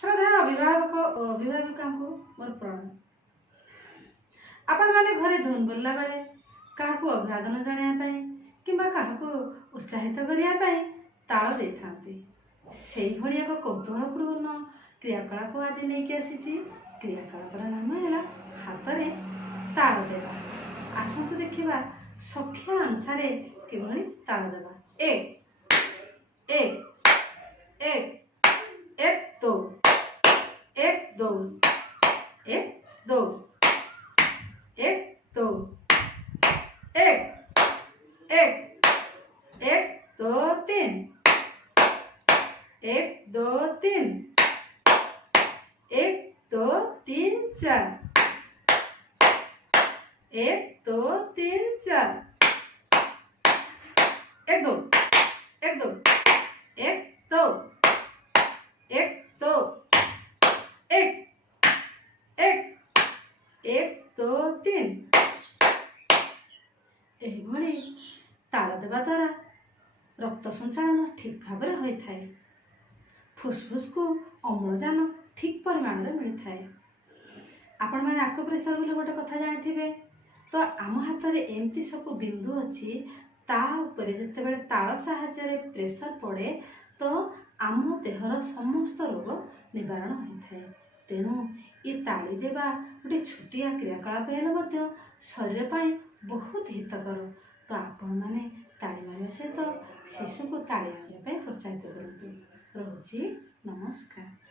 श्रद्धा अभिभावक मोर प्रणाम। आपण मैंने घरे धुन बोलला बेले क्या अभिवादन जानापी कि उत्साहित करने ताल दे था से एक कौतूहलपूर्ण क्रियाकलाप आज नहीं आसी। क्रियाकलापर नाम है हाथ में ताल देवा। आसतु देखा संख्या अनुसार किभली ताल देवा। एक एक एक एक दो एक दो एक दो एक दो एक एक एक दो तीन एक दो तीन एक दो तीन चार एक दो तीन चार एक दो एक दो एक दो एक दो एक एक एक दो तीन एभली ताल देवा द्वारा रक्त संचालन ठीक भाव में होता है। फुसफुस को अम्लजान ठीक परिमाण में मिलता है। आपण मैंने आक प्रेसर बोले गोटे कथा जानी तो आम हाथ में एमती सब बिंदु अच्छी जिते ताल साहाय्य प्रेसर पड़े तो आम देहर समस्त रोग निवारण होता है। तेणु ये ताली देवा गोटे छोटिया क्रियाकलाप हेल्ले शरीर पर बहुत हितकर। तो आपण मैंने ताली मारिया सहित शिशु को ताली मारिया प्रोत्साहित करूँ। रोची नमस्कार।